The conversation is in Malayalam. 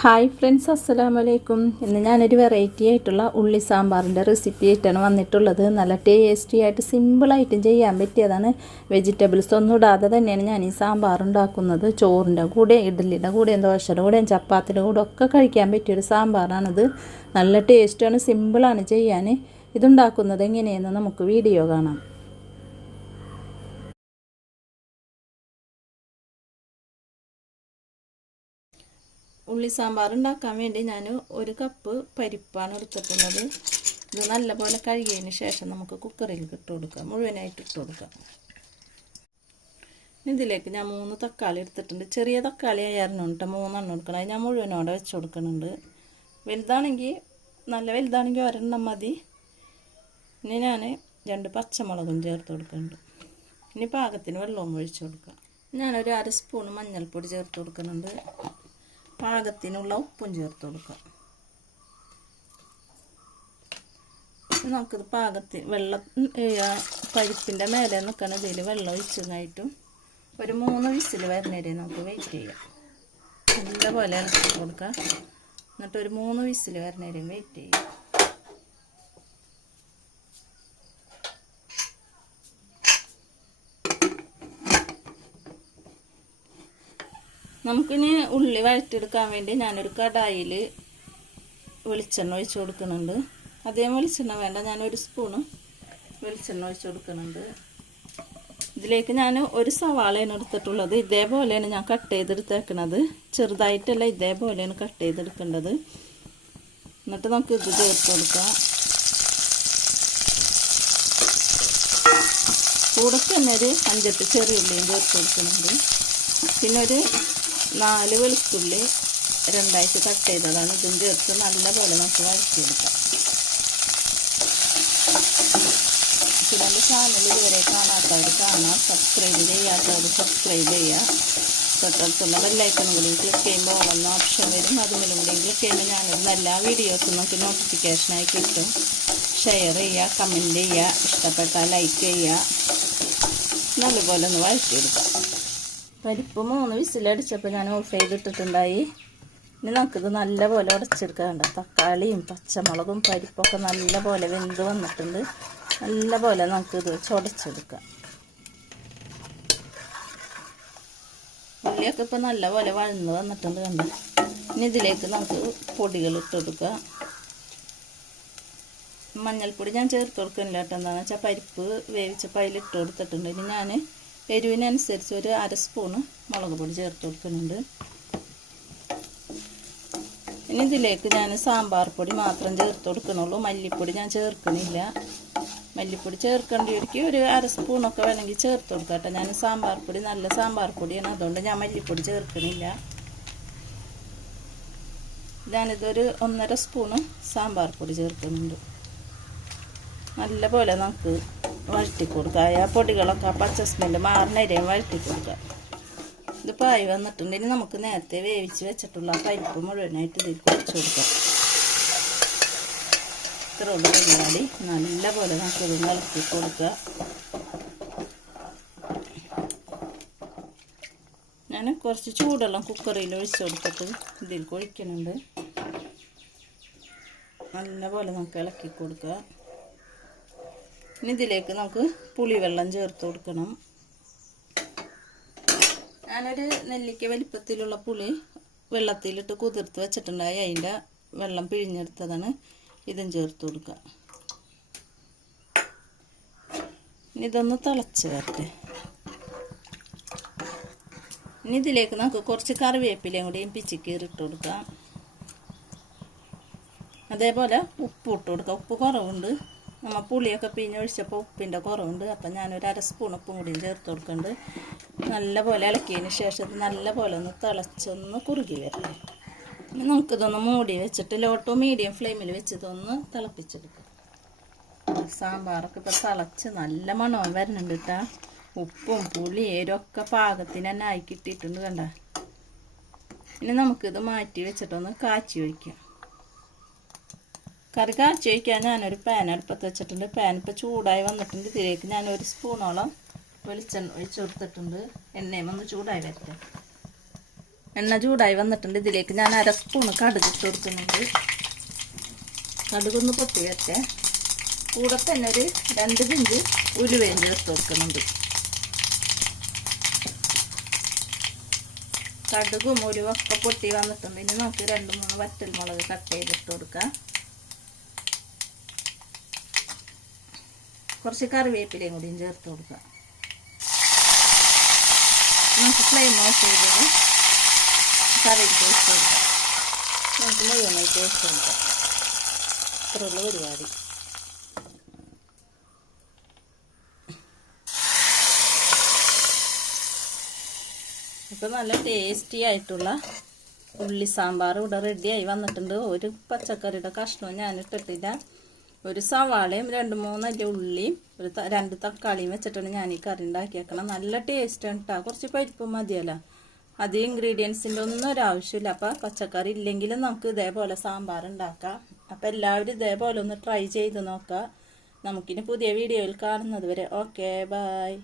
ഹായ് ഫ്രണ്ട്സ് അസ്സലാമു അലൈക്കും ഇന്ന് ഞാനൊരു വെറൈറ്റി ആയിട്ടുള്ള ഉള്ളി സാമ്പാറിന്റെ റെസിപ്പി ആയിട്ടാണ് വന്നിട്ടുള്ളത്. നല്ല ടേസ്റ്റി ആയിട്ട് സിമ്പിളായിട്ടും ചെയ്യാൻ പറ്റിയതാണ്. വെജിറ്റബിൾസ് ഒന്നും ഇടാതെ തന്നെയാണ് ഞാൻ ഈ സാമ്പാർ ഉണ്ടാക്കുന്നത്. ചോറിന്റെ കൂടെ ഇഡ്ഡലിയുടെ കൂടെയും ദോശയുടെ കൂടെയും ചപ്പാത്തിയുടെ കൂടെ ഒക്കെ കഴിക്കാൻ പറ്റിയൊരു സാമ്പാറാണിത്. നല്ല ടേസ്റ്റാണ് സിമ്പിളാണ് ചെയ്യാൻ. ഇതുണ്ടാക്കുന്നത് എങ്ങനെയെന്ന് നമുക്ക് വീഡിയോ കാണാം. ഉള്ളി സാമ്പാർ ഉണ്ടാക്കാൻ വേണ്ടി ഞാൻ ഒരു കപ്പ് പരിപ്പാണ് എടുത്തിട്ടുള്ളത്. ഇത് നല്ലപോലെ കഴുകിയതിന് ശേഷം നമുക്ക് കുക്കറിൽ ഇട്ട് കൊടുക്കാം. മുഴുവനായിട്ട് ഇട്ട് കൊടുക്കാം. ഇതിലേക്ക് ഞാൻ മൂന്ന് തക്കാളി എടുത്തിട്ടുണ്ട്. ചെറിയ തക്കാളി ആയിരുന്നു കേട്ടോ മൂന്നെണ്ണം എടുക്കണം. അത് ഞാൻ മുഴുവനോടെ വെച്ച് കൊടുക്കുന്നുണ്ട്. വലുതാണെങ്കിൽ നല്ല വലുതാണെങ്കിൽ ഒരെണ്ണം മതി. ഇനി ഞാൻ രണ്ട് പച്ചമുളകും ചേർത്ത് കൊടുക്കുന്നുണ്ട്. ഇനി പാകത്തിന് വെള്ളവും ഒഴിച്ച് കൊടുക്കാം. ഞാനൊരു അര സ്പൂൺ മഞ്ഞൾപ്പൊടി ചേർത്ത് കൊടുക്കുന്നുണ്ട്. പാകത്തിനുള്ള ഉപ്പും ചേർത്ത് കൊടുക്കുക നമുക്കിത് പാകത്തിന് വെള്ളം പരിപ്പിന്റെ മേലെ നിൽക്കണ ഇതിൽ വെള്ളം ഒഴിച്ചതായിട്ടും ഒരു മൂന്ന് വിസിൽ വരുന്നവരെ നമുക്ക് വെയിറ്റ് ചെയ്യാം. നല്ലപോലെ ഇളക്കി കൊടുക്കുക എന്നിട്ട് ഒരു മൂന്ന് വിസിൽ വരുന്നവരെയും വെയിറ്റ് ചെയ്യാം. നമുക്കിനി ഉള്ളി വഴറ്റിയെടുക്കാൻ വേണ്ടി ഞാനൊരു കടായിൽ വെളിച്ചെണ്ണ ഒഴിച്ച് കൊടുക്കുന്നുണ്ട്. അതേ വെളിച്ചെണ്ണ വേണ്ട ഞാനൊരു സ്പൂണ് വെളിച്ചെണ്ണ ഒഴിച്ച് കൊടുക്കുന്നുണ്ട്. ഇതിലേക്ക് ഞാൻ ഒരു സവാളയാണ് എടുത്തിട്ടുള്ളത്. ഇതേപോലെയാണ് ഞാൻ കട്ട് ചെയ്തെടുത്തേക്കണത്. ചെറുതായിട്ടല്ല ഇതേപോലെയാണ് കട്ട് ചെയ്തെടുക്കേണ്ടത്. എന്നിട്ട് നമുക്ക് ഇത് ചേർത്ത് കൊടുക്കാം. കൂടെ തന്നെ ഒരു അഞ്ചെട്ട് ചെറിയ ഉള്ളിയും ചേർത്ത് കൊടുക്കുന്നുണ്ട്. പിന്നെ ഒരു നാല് വെളുത്തുള്ളി രണ്ടാഴ്ച കട്ട് ചെയ്തതാണ്. ഇതും ചേർത്ത് നല്ലപോലെ നമുക്ക് വഴറ്റിയെടുക്കാം. പിന്നെ എന്റെ ചാനൽ ഇതുവരെ കാണാത്തവർ കാണാം. സബ്സ്ക്രൈബ് ചെയ്യാത്തവർ സബ്സ്ക്രൈബ് ചെയ്യുക. തൊട്ടടുത്തുള്ള ബെല്ലൈക്കണും കൂടി ക്ലിക്ക് ചെയ്യുമ്പോൾ ഓളെന്ന ഓപ്ഷൻ വരും. അതുമല്ലും കൂടി ക്ലിക്ക് ചെയ്യുമ്പോൾ ഞാനിടുന്ന എല്ലാ വീഡിയോസും നമുക്ക് നോട്ടിഫിക്കേഷനായി കിട്ടും. ഷെയർ ചെയ്യുക കമന്റ് ചെയ്യുക ഇഷ്ടപ്പെട്ടാൽ ലൈക്ക് ചെയ്യുക. നല്ലപോലെ ഒന്ന് വഴറ്റിയെടുക്കാം. പരിപ്പ് മൂന്ന് വിസിലടിച്ചപ്പോൾ ഞാൻ ഓഫ് ചെയ്തിട്ടിട്ടുണ്ടായി. ഇനി നമുക്കിത് നല്ലപോലെ ഉടച്ചെടുക്കാണ്ട് തക്കാളിയും പച്ചമുളകും പരിപ്പൊക്കെ നല്ലപോലെ വെന്ത് വന്നിട്ടുണ്ട്. നല്ലപോലെ നമുക്കിത് ചുടച്ചെടുക്കാം ഉള്ളിയൊക്കെ ഇപ്പോൾ നല്ലപോലെ വഴന്ന് വന്നിട്ടുണ്ട് കണ്ട്? ഇനി ഇതിലേക്ക് നമുക്ക് പൊടികൾ ഇട്ട് മഞ്ഞൾപ്പൊടി ഞാൻ ചേർത്ത് കൊടുക്കുന്നില്ല കേട്ടോ. എന്താണെന്ന് വെച്ചാൽ പരിപ്പ് വേവിച്ചപ്പോൾ അതിലിട്ട് കൊടുത്തിട്ടുണ്ട്. ഇനി ഞാൻ എരിവിനനുസരിച്ച് ഒരു അര സ്പൂണ് മുളക് പൊടി ചേർത്ത് കൊടുക്കുന്നുണ്ട്. ഇനി ഇതിലേക്ക് ഞാൻ സാമ്പാർ പൊടി മാത്രം ചേർത്ത് കൊടുക്കണുള്ളൂ മല്ലിപ്പൊടി ഞാൻ ചേർക്കുന്നില്ല മല്ലിപ്പൊടി ചേർക്കേണ്ടിയൊരിക്കും ഒരു അര സ്പൂണൊക്കെ വേണമെങ്കിൽ ചേർത്ത് കൊടുക്കട്ടെ ഞാൻ സാമ്പാർ പൊടി നല്ല സാമ്പാർ പൊടിയാണ്. അതുകൊണ്ട് ഞാൻ മല്ലിപ്പൊടി ചേർക്കണില്ല. ഞാനിതൊരു ഒന്നര സ്പൂണ് സാമ്പാർ പൊടി ചേർക്കുന്നുണ്ട്. നല്ലപോലെ നമുക്ക് വഴറ്റി കൊടുക്കുക ആ പൊടികളൊക്കെ ആ പച്ച സ്മെല്ല് മാറിനേരെയും വഴറ്റി കൊടുക്കുക ഇത് പായി വന്നിട്ടുണ്ട്. ഇനി നമുക്ക് നേരത്തെ വേവിച്ച് വെച്ചിട്ടുള്ള പരിപ്പ് മുഴുവനായിട്ട് ഇതിൽ കുറച്ച് കൊടുക്കാം. ഇത്ര ഉള്ള പരിപാടി. നമുക്ക് നമുക്കിത് നിലത്തി കൊടുക്കുക ഞാൻ കുറച്ച് ചൂടെല്ലാം കുക്കറിൽ ഒഴിച്ച് കൊടുത്തിട്ട് ഇതിൽ കൊഴിക്കുന്നുണ്ട് നല്ലപോലെ നമുക്ക് ഇളക്കി കൊടുക്കുക ഇനി ഇതിലേക്ക് നമുക്ക് പുളിവെള്ളം ചേർത്ത് കൊടുക്കണം. ഞാനൊരു നെല്ലിക്ക വലിപ്പത്തിലുള്ള പുളി വെള്ളത്തിലിട്ട് കുതിർത്ത് വെച്ചിട്ടുണ്ടായി. അതിന്റെ വെള്ളം പിഴിഞ്ഞെടുത്തതാണ്. ഇതും ചേർത്ത് കൊടുക്കുക ഇനി ഇതൊന്ന് തിളച്ച് വരട്ടെ. ഇനി ഇതിലേക്ക് നമുക്ക് കുറച്ച് കറിവേപ്പിലയും കൂടി പിച്ചിക്കീറിട്ട് കൊടുക്കാം. അതേപോലെ ഉപ്പ് ഇട്ട് കൊടുക്കുക ഉപ്പ് കുറവുണ്ട്. നമ്മൾ പുളിയൊക്കെ പിഞ്ഞൊഴിച്ചപ്പോൾ ഉപ്പിന്റെ കുറവുണ്ട്. അപ്പം ഞാനൊരു അര സ്പൂൺ ഉപ്പും കൂടിയും ചേർത്ത് കൊടുക്കുന്നുണ്ട് നല്ലപോലെ ഇളക്കിയതിന് ശേഷം ഇത് നല്ലപോലെ ഒന്ന് തിളച്ചൊന്ന് കുറുകി വരില്ലേ നമുക്കിതൊന്ന് മൂടി വെച്ചിട്ട് ലോട്ടോ മീഡിയം ഫ്ലെയിമിൽ വെച്ചിതൊന്ന് തിളപ്പിച്ചെടുക്കാം. സാമ്പാറൊക്കെ ഇപ്പോൾ തിളച്ച് നല്ല മണവും വരുന്നുണ്ട് കേട്ടോ ഉപ്പും പുളി എരൊക്കെ പാകത്തിന് തന്നെ ആയി കിട്ടിയിട്ടുണ്ട് കണ്ട. ഇനി നമുക്കിത് മാറ്റി വെച്ചിട്ടൊന്ന് കാച്ചി വയ്ക്കാം കറി കാച്ചി ഞാനൊരു പാൻ അടുപ്പത്ത് വെച്ചിട്ടുണ്ട്. പാൻ ഇപ്പോൾ ചൂടായി വന്നിട്ടുണ്ട്. ഇതിലേക്ക് ഞാൻ ഒരു സ്പൂണോളം വെളിച്ചെണ്ണ ഒഴിച്ച് കൊടുത്തിട്ടുണ്ട്. എണ്ണയും ഒന്ന് ചൂടായി വരട്ടെ. എണ്ണ ചൂടായി വന്നിട്ടുണ്ട്. ഇതിലേക്ക് ഞാൻ അര സ്പൂണ് കടുക് ഇട്ട് കൊടുക്കുന്നുണ്ട് കടുകൊന്ന് പൊട്ടി വരട്ടെ. കൂടെ തന്നെ ഒരു രണ്ട് പിഞ്ച് ഉലുവയും ചേർത്ത് കൊടുക്കുന്നുണ്ട്. കടുകും ഉലുവൊക്കെ പൊട്ടി വന്നിട്ടുണ്ട്. ഇനി നമുക്ക് രണ്ട് മൂന്ന് വറ്റൽ മുളക് കട്ട് ചെയ്തിട്ട് കൊടുക്കാം. കുറച്ച് കറിവേപ്പിലയും കൂടിയും ചേർത്ത് കൊടുക്കാം നമുക്ക് ഫ്ലെയിം ഓഫ് ചെയ്തത് കറി ടേസ്റ്റ് കൊടുക്കാം. നമുക്ക് മുഴുവനായി ടേസ്റ്റ് കൊടുക്കാം. ഇത്രയുള്ള പരിപാടി. ഇപ്പം നല്ല ടേസ്റ്റി ആയിട്ടുള്ള ഉള്ളി സാമ്പാർ ഇവിടെ റെഡിയായി വന്നിട്ടുണ്ട്. ഒരു പച്ചക്കറിയുടെ കഷ്ണവും ഞാൻ ഇട്ടിട്ടില്ല ഒരു സവാളയും രണ്ട് മൂന്നല്ലി ഉള്ളിയും ഒരു രണ്ട് തക്കാളിയും വെച്ചിട്ടാണ് ഞാൻ ഈ കറി ഉണ്ടാക്കിയേക്കണം നല്ല ടേസ്റ്റ് കേട്ടോ കുറച്ച് പരിപ്പ് മതിയല്ലോ. അധികം ഇൻഗ്രീഡിയൻസിന്റെ ഒന്നും ഒരു ആവശ്യമില്ല. അപ്പം പച്ചക്കറി ഇല്ലെങ്കിലും നമുക്ക് ഇതേപോലെ സാമ്പാർ ഉണ്ടാക്കാം. അപ്പം എല്ലാവരും ഇതേപോലെ ഒന്ന് ട്രൈ ചെയ്ത് നോക്കാം. നമുക്കിനി പുതിയ വീഡിയോയിൽ കാണുന്നത് വരെ. Okay bye